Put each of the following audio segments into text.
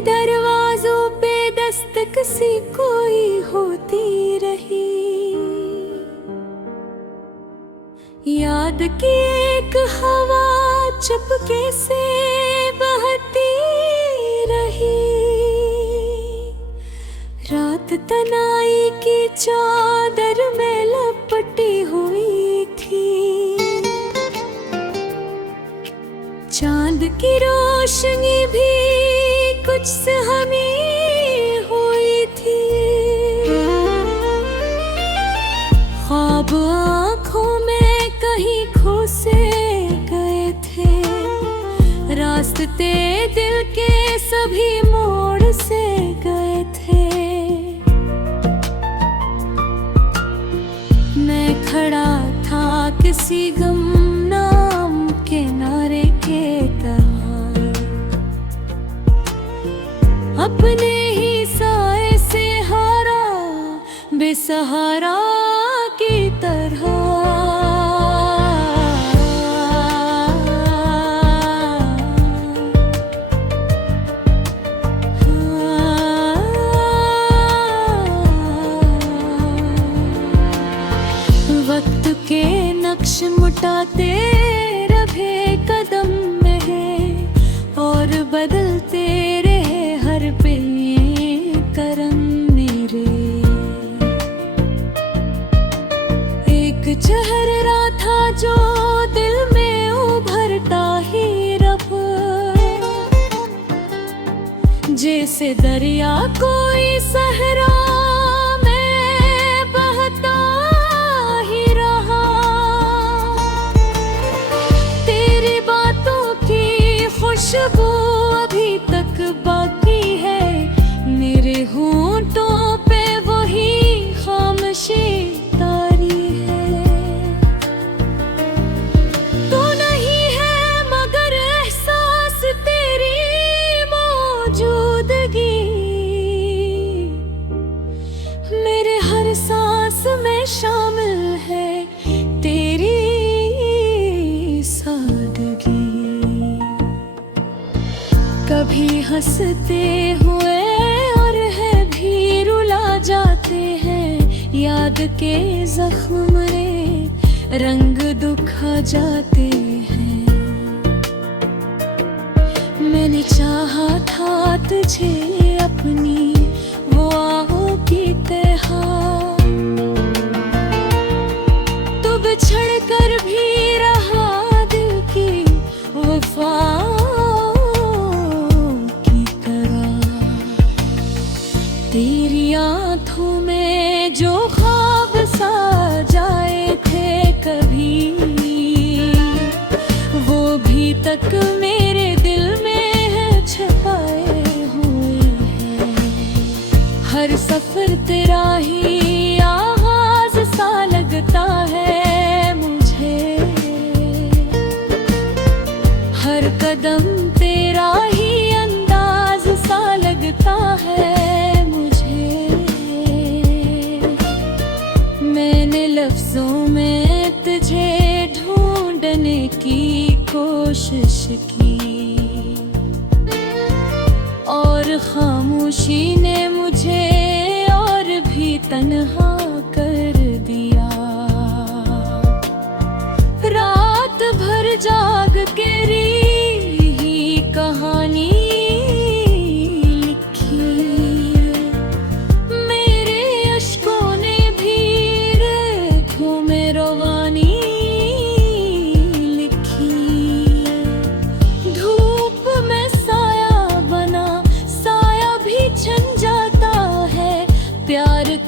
दरवाजों पे दस्तक सी कोई होती रही। याद की एक हवा चुपके से बहती रही। रात तनाई की चादर में लपटी हुई थी। चांद की रोशनी भी कुछ सहमी हुई थी। ख्वाब आँखों में कहीं खो से गए थे। रास्ते दिल के सभी मोड़ से गए थे। मैं खड़ा था किसी गुमनाम किनारे के तरह, अपने ही साए से हारा बेसहारा की तरह। वक्त के नक्श मुटाते रहे कदम में है और बदलते रहे हर पल करम मेरे। एक चेहरा था जो दिल में उभरता ही रहा, जैसे दरिया कोई सहरा खुशबू अभी तक बाकी है। मेरे होंठों पे वही खामोशी तारी है। तू नहीं है मगर एहसास तेरी मौजूदगी मेरे हर सांस में शामिल है। तेरी सादगी कभी हंसते हुए और है भी रुला जाते हैं। याद के जख्म में रंग दुखा जाते हैं। मैंने चाहा था तुझे अपनी वो आहों की तरह, तू बिछड़ कर भी रहा दिल की वफा। तेरी आँखों में जो ख्वाब सा जाए थे कभी, वो भी तक मेरे दिल में है छुपाए हुए हैं। हर सफर तेरा ही आगाज सा लगता है मुझे। हर कदम तेरा ही अंदाज सा लगता है। लफ्जों में तुझे ढूंढने की कोशिश की और खामोशी ने मुझे और भी तन्हा कर दिया। रात भर जाग के ही कहानी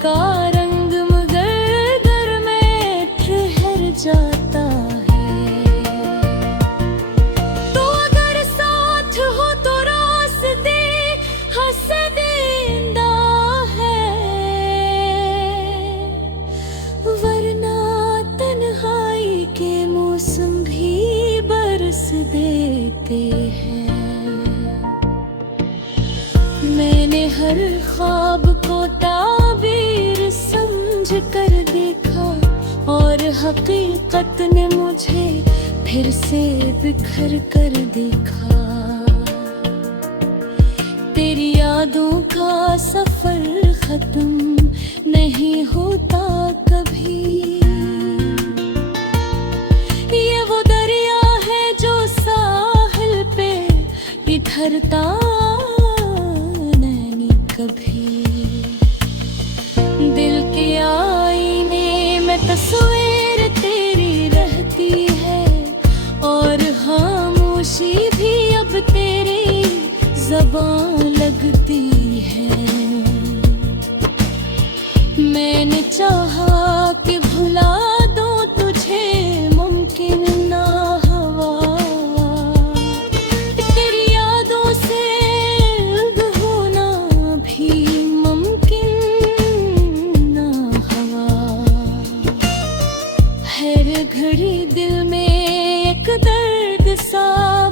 का रंग मगर दर में ठहर जाता है। तो अगर साथ हो तो रास्ते हंसदेंदा है, वरना तन्हाई के मौसम भी बरस देते हैं। मैंने हर ख्वाब को ताबीर समझ कर देखा और हकीकत ने मुझे फिर से बिखर कर देखा। तेरी यादों का सफर खत्म नहीं होता कभी। ये वो दरिया है जो साहिल पे बिखरता नहीं कभी। दिल के आईने में तस्वीर तेरी रहती है, और खामोशी भी अब तेरी ज़बान लगती है। मैंने चाहा कि भुला दूं तुझे, मुमकिन ना हुआ। तेरी यादों से अलग होना भी मुमकिन ना हुआ। हर घड़ी दिल में एक दर्द सा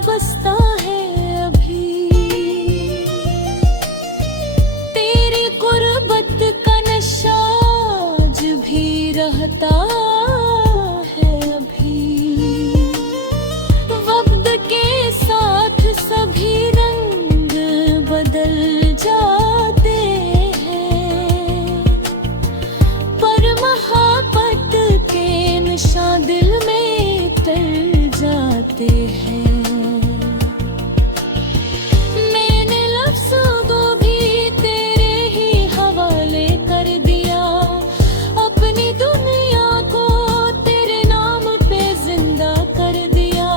बसता है अभी। तेरी गुर्बत का नशा आज भी रहता है अभी। वक्त के साथ सभी रंग बदल जाते हैं, पर मोहब्बत के निशान दिल में तर जाते हैं। मैंने लफ्ज़ों को भी तेरे ही हवाले कर दिया, अपनी दुनिया को तेरे नाम पे जिंदा कर दिया।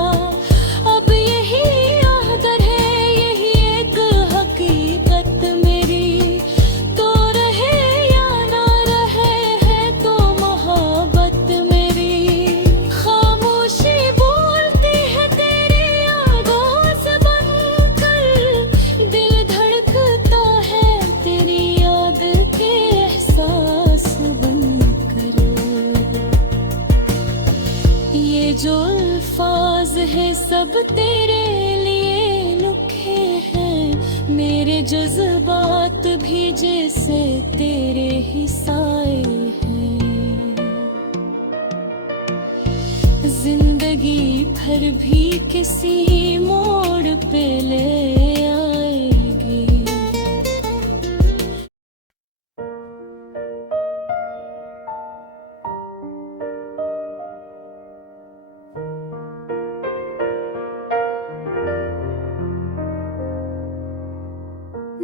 अब यही आदर है, यही एक हकीकत मेरी। तो रहे या ना रहे है तो मोहब्बत मेरी। खामोशी बोलती है तेरी यादों से बनकर, दिल धड़कता है तेरी याद के एहसास बनकर। ये जो अल्फाज है सब तेरे लिए लिखे हैं, मेरे जज्बात भी जैसे तेरे ही साए हैं। जिंदगी भर भी किसी मोड़ पे ले आएगी।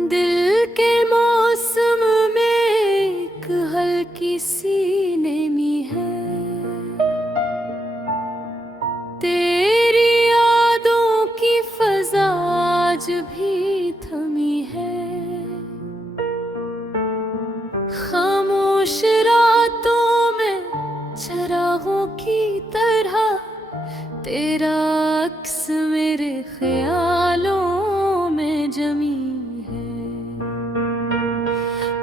दिल के मौसम में एक हल्की सी नमी है, तेरी यादों की फजा आज भी थमी है। खामोश रातों में चरागों की तरह तेरा अक्स मेरे ख्यालों में जमी है।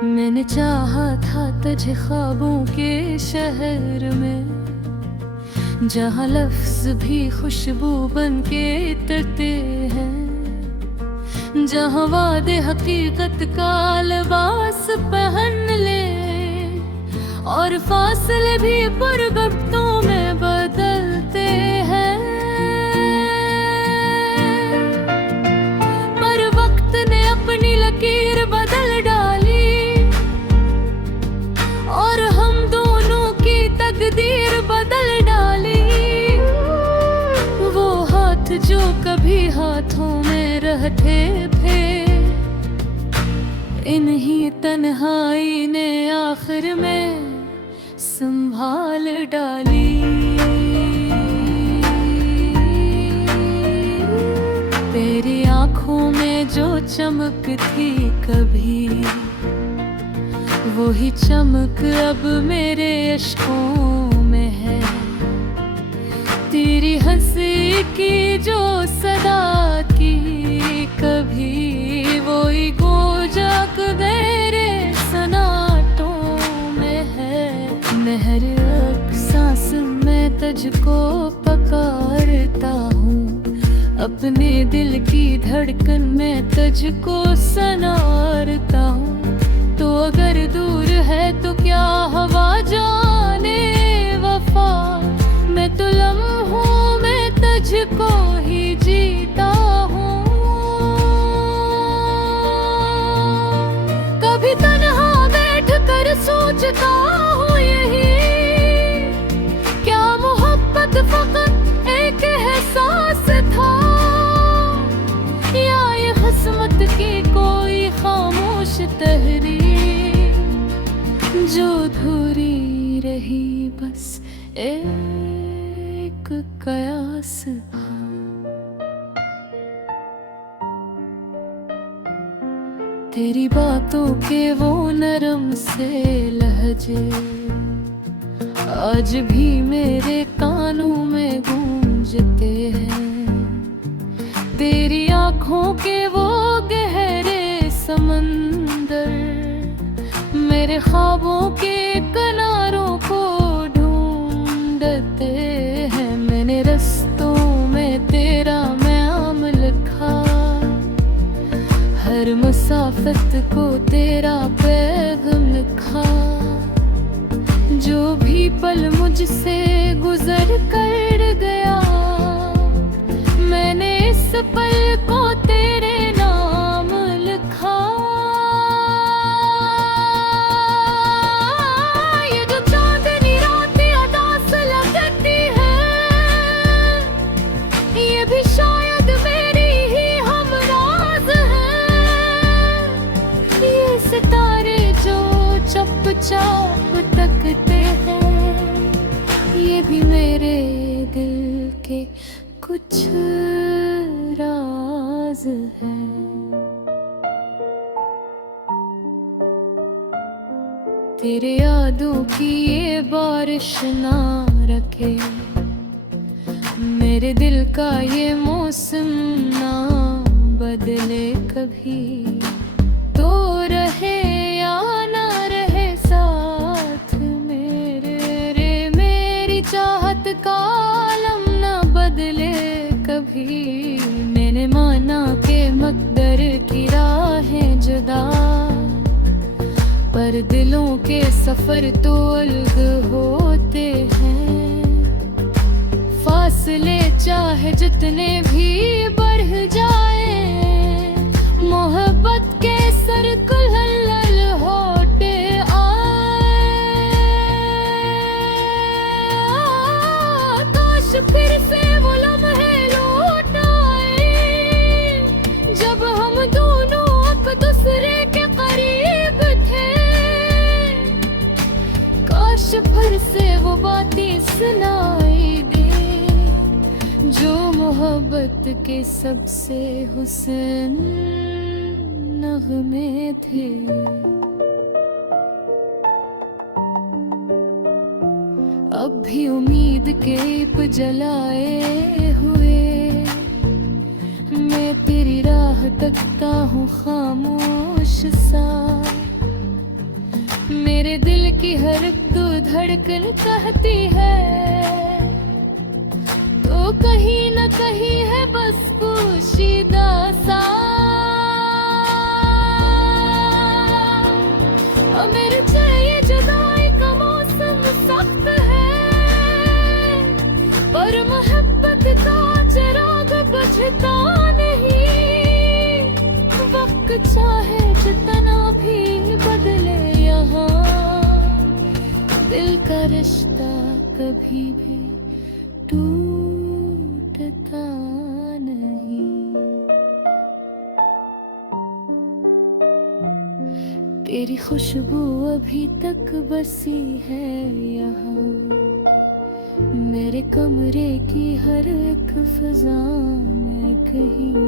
मैंने चाहा था तुझे ख्वाबों के शहर में, जहाँ लफ्ज भी खुशबू बन के तरते हैं, जहाँ वादे हकीकत का लिबास पहन ले, और फासले भी पुरगफ्तों में बदलते हैं। पर वक्त ने अपनी लकीर बदल डाली, और हम दोनों की तकदीर बदल डाली। वो हाथ जो कभी हाथों में रहते थे, इन्हीं तन्हाई ने आखिर में संभाल डाली। तेरी आंखों में जो चमक थी कभी, वही चमक अब मेरे अश्कों में है। तेरी हंसी की जो सदा थी कभी, वही गूंजक मेरे सनाटों में है। महर सांस में तुझको पकारता हूँ, अपने दिल की धड़कन में तुझको सनारता हूँ। तो अगर दूर है तो क्या हवा जाने वफा, मैं तो लम्हों में तुझको ही जीता हूँ। जो धुरी रही बस एक कयास था। तेरी बातों के वो नरम से लहजे आज भी मेरे कानों में गूंजते हैं। तेरी आँखों के वो गहरे समंदर मेरे ख्वाबों के किनारों को ढूंढते हैं। मैंने रस्तों में तेरा नाम लिखा, हर मुसाफिर को तेरा पैगाम लिखा। जो भी पल मुझसे गुजर कर गया, मैंने इस पल को तेरे नाम लिखा। ये जो चांदनी रातें अदा से लगती है, ये भी शायद मेरी ही हमराज है। ये सितारे जो चुपचाप तकते हैं, ये भी मेरे दिल के कुछ राज है। तेरे यादों की ये बारिश ना रखे, मेरे दिल का ये मौसम ना बदले कभी। तो रहे या ना रहे साथ मेरे रे, मेरी चाहत का आलम ना बदले कभी। मैंने माना के मकदर की राहें जुदा, पर दिलों के सफर तो अलग होते हैं। फासले चाहे जितने भी बढ़ जाए, मोहब्बत के सर्कल हल होते आए। काश फिर से वो लम्हे लौट आए, जब हम दोनों एक दूसरे के करीब थे। काश फिर से वो बातें सुनाई दे, जो मोहब्बत के सबसे हुस्न नगमे थे। अब भी उम्मीद के दीप जलाए हुए, मैं तेरी राह तकता हूँ खामोश सा। मेरे दिल की हर दो धड़कन कहती है, तो कहीं न कहीं है बस पोशीदा सा। मेरे चाहिए जुदाई का मौसम सख्त है, पर मोहब्बत का चिराग बुझता नहीं। वक्त चाहे जितना भी बदले यहाँ, दिल का रिश्ता कभी भी टूटता नहीं। तेरी खुशबू अभी तक बसी है यहाँ, मेरे कमरे की हर एक फिजा में कहीं।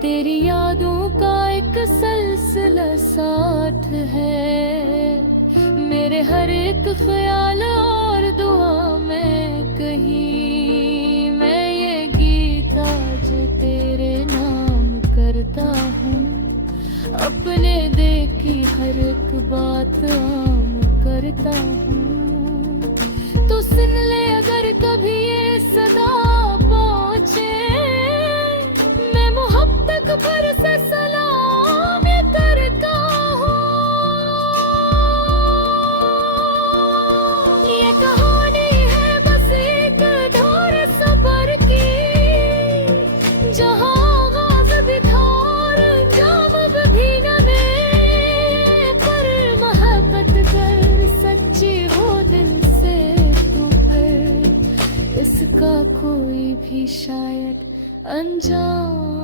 तेरी यादों का एक सिलसिला साथ है, मेरे हर एक ख्याल और दुआ में कहीं। मैं ये गीत आज तेरे नाम करता हूँ, अपने देखी हर एक बात आम करता हूँ। तो सुन ले अगर कभी ये सदा पहुँचे, मैं मोहब्बत पर से सलाम ये करता हूँ। ये कहानी है बस एक ढोर सफर की, जहाँ आगाज़ भी था और अंजाम भी न में। पर मोहब्बत कर सच्ची हो दिल से तू कर, इसका कोई भी शायद अंजाम